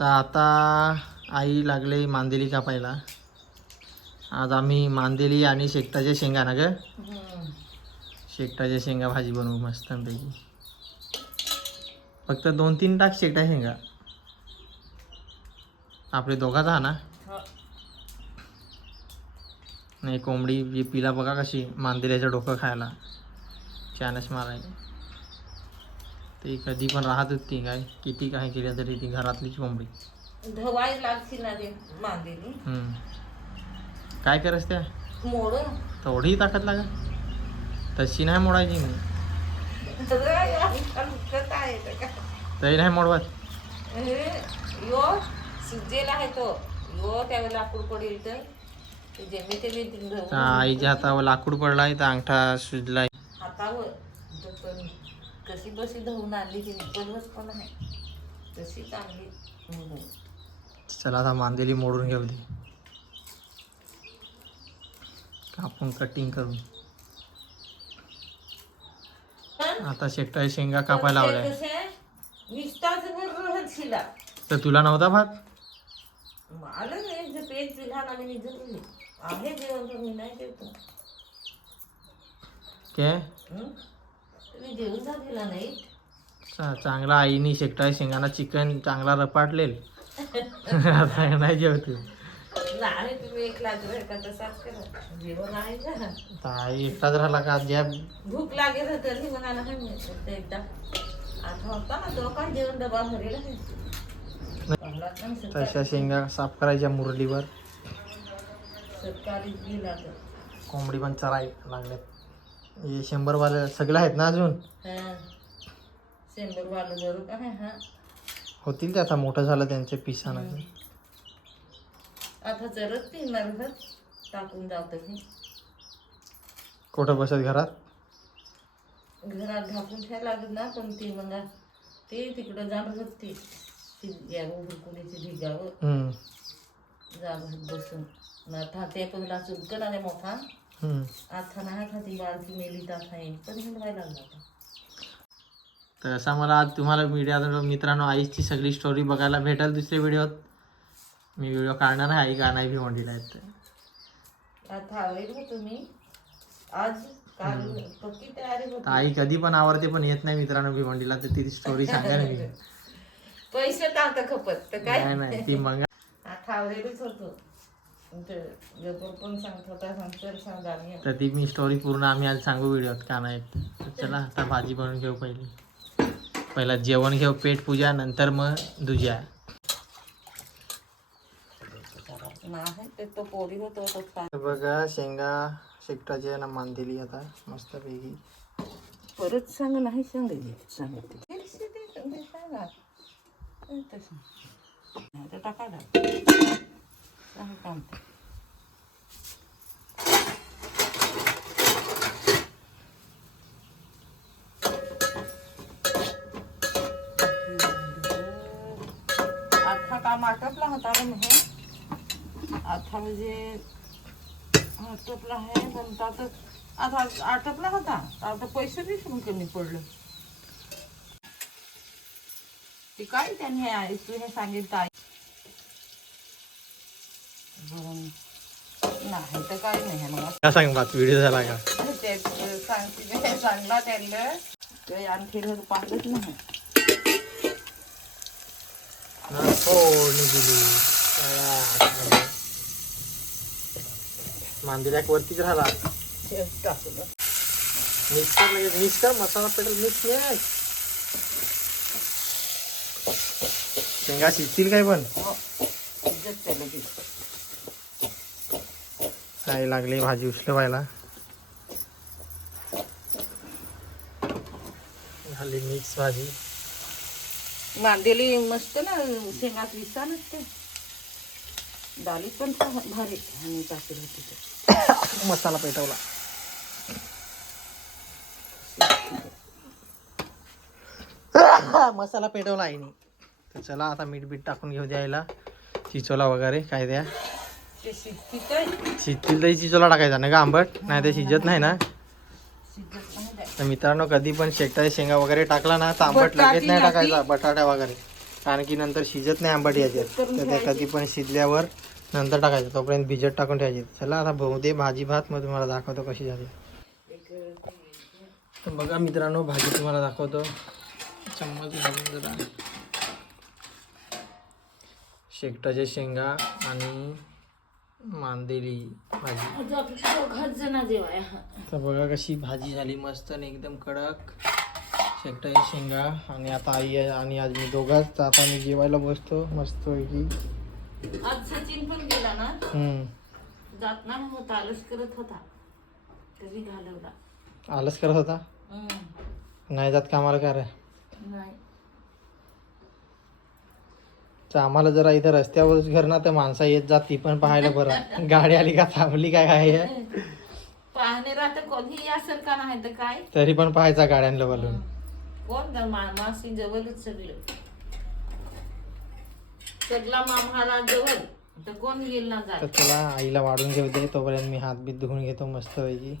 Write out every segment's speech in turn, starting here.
तर आता आई लागले मांदेली कापायला. आज आम्ही मांदेली आणि शेकटाच्या शेंगा ना ग, शेकटाच्या शेंगा भाजी बनवू मस्तपैकी. फक्त 2-3 टाक शेकटा शेंगा, आपले दोघाचा हा ना. नाही कोंबडी पिला बघा कशी मांदेल्याचं डोकं खायला चानस माराय. ती कधी पण राहत होती काय, किती काय केलं तरी ती घरातलीच कोंबडी. धवाय लागतील ना ते मांदेली. काय करस त्या मोड तेवढी ताकद लागा, तशी नाही मोडायची मी. तरी नाही मोडवत. यो सुजेला आहे तो यो त्यावेळेला लाकूड पडेल तर जेमी ते आईच्या हातावर लाकूड पडलाय तर अंगठा सुजलाय हातावर. पण कशी बशी धुवून आणली की निपलच पण आहे तशी चांगली. चला आता मांदेली मोडून घेऊ दे, कापून कटिंग करून. आता शेकटा शेंगा कापायला लावल्या. तर तुला नव्हता भात? मला नाही जे पेट पिला ना मी निघून आहे जेवण तर मी नाही जेवतो. काय तुम्ही जेवून जा दिला नाही. चांगला आईनी शेकटा शेंगाना चिकन चांगला रपाटलेल. आता नाही जेवतो नाही तुम्ही एकला का तसाच करा जेवण आहे का. आई एकटाच राहिला का ज्या भूक लागेल तरी म्हणाला नाही एकदा आता होता ना तो काय जेवण डबा भरेला तशा शेंगा साफ करायच्या मुरलीवर. सरकारी गेला तर कोंबडी पण चराय लागल्यात. हे 100 वाले सगळे आहेत ना अजून. 100 वाले बरोबर आहे. हा होतील ते आता मोठं झालं त्यांचे पिसाना. आता चरत ती नरभर टाकून जात की कुठं बसत घरात घरात ढाकून ठेवायला लागत ना. पण ती मग ते तिकडं जाणं ती हुरकुलीची ढिगावर जाणं बसून आता ते पहिला चुलकन आले मोठा. आता नाही खाती बाळकी मेली तर आहे पण हिंडवायला लागला. तर असा मला आज तुम्हाला मीडिया मित्रांनो आईची सगळी स्टोरी बघायला भेटेल दुसऱ्या व्हिडिओत. मी व्हिडिओ काढणार आहे आई का नाही भिवंडीला आहेत. आता आवडेल तुम्ही आज काल पक्की तयारी होती. आई कधी पण आवडते पण येत नाही मित्रांनो भिवंडीला, तर ती स्टोरी सांगा मी. पैसे टाकता खपत तर काय नाही ती मग आता आवडेलच होतो पण सांगत होता सांगा तर ती मी स्टोरी पूर्ण आम्ही आज सांगू व्हिडिओत का नाही. चला आता भाजी बनवून घेऊ. पहिला जेवण घेऊ, पेट पूजा, नंतर मग दुजा. तो पोळी होतो बघा शेंगा शेकटाची ना मांदेली आता मस्त पैकी. परत सांग नाही सांगितली सांगितले टाका काम. आता काम आटपला होता रे हे. आता म्हणजे आटपला आहे पण आता आटपला होता आता पैसे बी कमी पडलं. ते काय त्याने तू हे सांगितलं नाही तर काय नाही मग सांग बात व्हिडिओ झाला का सांगते सांगला त्यांना ते आणखी पाहिलंच नाही. मांदिल्याक वरतीच राहिला. मिक्स कर लगेच, मिक्स कर मसाला पेटेल. मिक्स शेंगा शिजतील काय पण. काय लागली भाजी उचलवायला. झाली मिक्स भाजी. मांदेली मस्त ना शेंगात विसा नसते. डाली पण भारी आणि टाकेल होती. मसाला पेटवला. मसाला पेटवला आहे नाही. तर चला आता मीठ बीठ टाकून घेऊ द्यायला. चिचोला वगैरे काय द्या शिजतील तरी चिचोला टाकायचा नाही का आंबट, नाही ते शिजत नाही ना. तर मित्रांनो कधी पण शेकटाच्या शेंगा वगैरे टाकला ना तर आंबट लगेच नाही टाकायचा. बटाटा वगैरे कारण की नंतर शिजत नाही आंबट याच्यात, तर त्या कधी पण शिजल्यावर नंतर टाकायचं, तोपर्यंत भिजत टाकून ठेवायची. चला आता बहुते भाजी भात मग तुम्हाला दाखवतो कशी झाली. तर बघा मित्रांनो, भाजी तुम्हाला दाखवतो. चम्मच घालून जरा शेकटाच्या शेंगा आणि मांदेली भाजी. तर बघा कशी भाजी झाली मस्त आणि एकदम कडक. शेकटाच्या शेंगा आणि आता आई आणि आज मी दोघांच आता मी जेवायला बसतो मस्त पैकी. आज सचिन पण गेला ना, जात ना होता, आलस करत होता, तरी घालवला. आलस करत होता, नाही जात कामाला का रे? नाही. तर आम्हाला जरा इथं रस्त्यावरच घर ना, तर माणसा येत जात ती पण पाहायला बरं. गाडी आली का थांबली काय काय पाहणे राहतं कोणी असेल का नाही तर काय, तरी पण पाहायचा गाड्यांना बोलून. कोण तर मासी जवळच सगळा मामाला जवळ, तर कोण येईल ना तर जाय. तुला आईला वाढून घेऊ दे, तोपर्यंत मी हात बीत धुवून घेतो मस्त पैकी.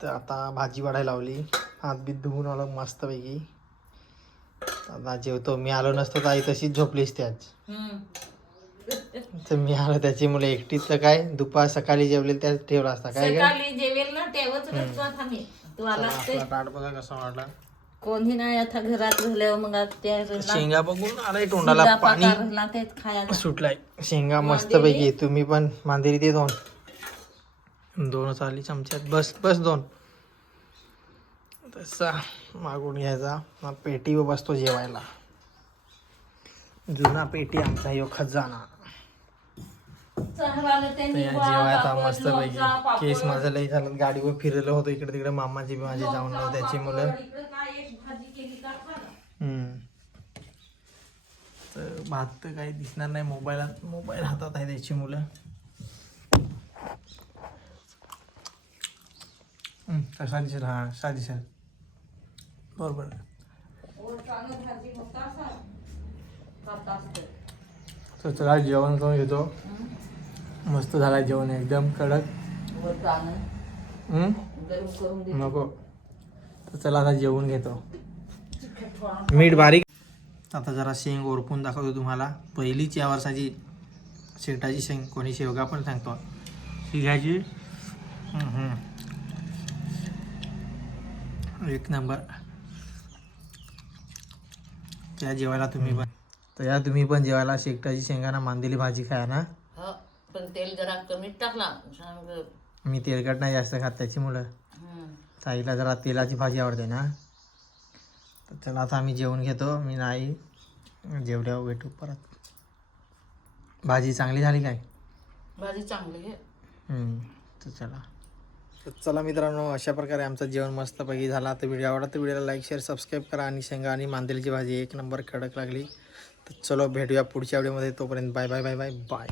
तर आता भाजी वाढायला लावली, हात बीत धुवून आलो मस्त पैकी. आता जेवतो. मी आलो नसतो तर आई तशीच झोपलीस त्याच. तर मी आलो त्याची मुलं एकटीच, तर काय दुपार सकाळी जेवले त्याच ठेवला असता काय काय. सकाळी जेवेल ना तेव्हाच रचतो आता मी. तू आला आपला ताट बघा कसा वाढला. कोणी नाही आता घरात राहिल्यावर मग त्या शेंगा बघून आलाय तोंडाला पाणी तेच खायला सुटलाय. शेंगा मस्त पैकी. तुम्ही पण मांदेली ते दोनच आली चमच्यात, बस बस दोन. तसा मागून घ्यायचा. मग पेटीवर बसतो जेवायला. जुना पेटी आमचा यो खजाना. जेवायचा मस्त पैकी. केस माझं लई झालं, गाडीवर फिरलो होतो इकडे तिकडे, मामाची माझे जाऊन त्याची मुलं. तर भात तर काही दिसणार नाही मोबाईलात, मोबाईल हातात आहे त्याची मुलं. कसा दिसेल? हा कसा दिसेल बरोबर. तर चला जेवण करून घेतो. मस्त झाला जेवण एकदम कडक. नको. तर चला आता जेवून घेतो. मीठ बारीक. आता जरा शेंग ओरपून दाखवतो तुम्हाला. पहिलीच या वर्षाची शेटाची शेंग, कोणी शेवगा पण सांगतो, ही घ्यायची. एक नंबर. त्या जेवायला तुम्ही पण, तर या तुम्ही पण जेवायला शेकटाची शेंगाना मांदेली भाजी खाया ना. पण तेल जरा कमी टाकला. मी तेलकट नाही जास्त खात त्याची मुलं. ताईला जरा तेलाची भाजी आवडते ना. तर चला आता आम्ही जेवण घेतो. मी नाही जेवल्यावर भेटू परत. भाजी चांगली झाली काय? भाजी चांगली आहे. तर चला मित्रांनो, अशा प्रकारे आमचं जेवण मस्तपैकी झाला. तर व्हिडिओ आवडला तर व्हिडिओला लाईक शेअर सबस्क्राईब करा. आणि शेंगा आणि मांदेलीची भाजी एक नंबर कडक लागली. तर चलो भेटूया पुढच्या व्हिडिओमध्ये. तोपर्यंत bye bye bye bye bye.